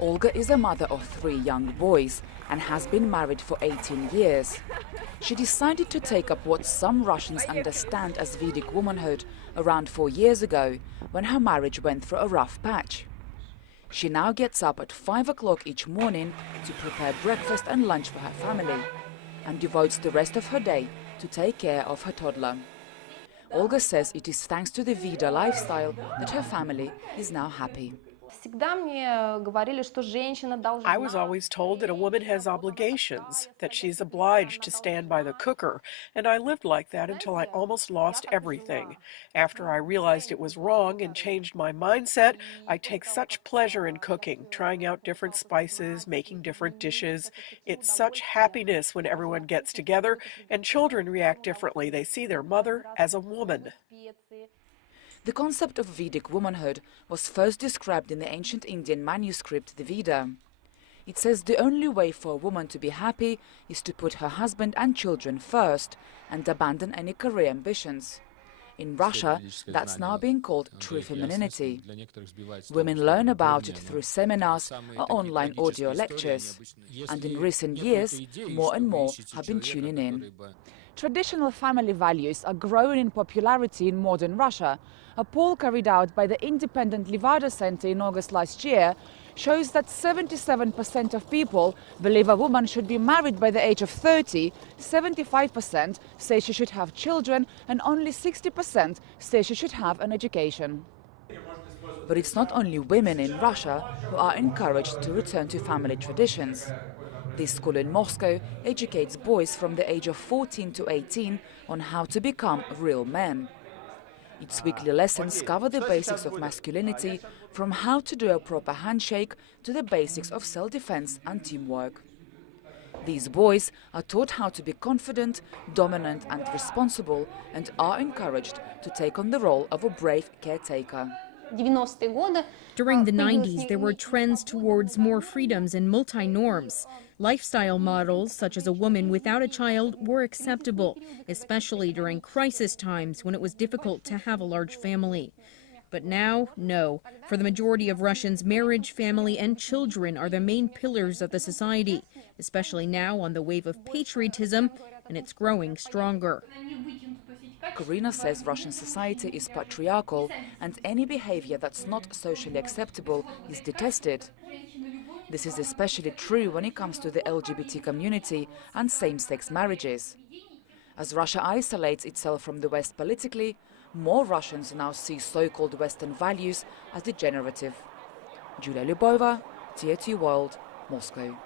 Olga is a mother of 3 young boys and has been married for 18 years. She decided to take up what some Russians understand as Vedic womanhood around 4 years ago, when her marriage went through a rough patch. She now gets up at 5 o'clock each morning to prepare breakfast and lunch for her family, and devotes the rest of her day to take care of her toddler. Olga says it is thanks to the Veda lifestyle that her family is now happy. I was always told that a woman has obligations, that she's obliged to stand by the cooker, and I lived like that until I almost lost everything. After I realized it was wrong and changed my mindset, I take such pleasure in cooking, trying out different spices, making different dishes. It's such happiness when everyone gets together, and children react differently. They see their mother as a woman. The concept of Vedic womanhood was first described in the ancient Indian manuscript, the Veda. It says the only way for a woman to be happy is to put her husband and children first and abandon any career ambitions. In Russia, that's now being called true femininity. Women learn about it through seminars or online audio lectures. And in recent years, more and more have been tuning in. Traditional family values are growing in popularity in modern Russia. A poll carried out by the independent Levada Center in August last year shows that 77% of people believe a woman should be married by the age of 30, 75% say she should have children, and only 60% say she should have an education. But it's not only women in Russia who are encouraged to return to family traditions. This school in Moscow educates boys from the age of 14 to 18 on how to become real men. Its weekly lessons cover the basics of masculinity, from how to do a proper handshake to the basics of self-defense and teamwork. These boys are taught how to be confident, dominant and responsible, and are encouraged to take on the role of a brave caretaker. During the 90s, there were trends towards more freedoms and multi-norms. Lifestyle models, such as a woman without a child, were acceptable, especially during crisis times when it was difficult to have a large family. But now, no. For the majority of Russians, marriage, family, and children are the main pillars of the society, especially now on the wave of patriotism, and it's growing stronger. Karina says Russian society is patriarchal, and any behavior that's not socially acceptable is detested. This is especially true when it comes to the LGBT community and same-sex marriages. As Russia isolates itself from the West politically, more Russians now see so-called Western values as degenerative. Julia Lyubova, TRT World, Moscow.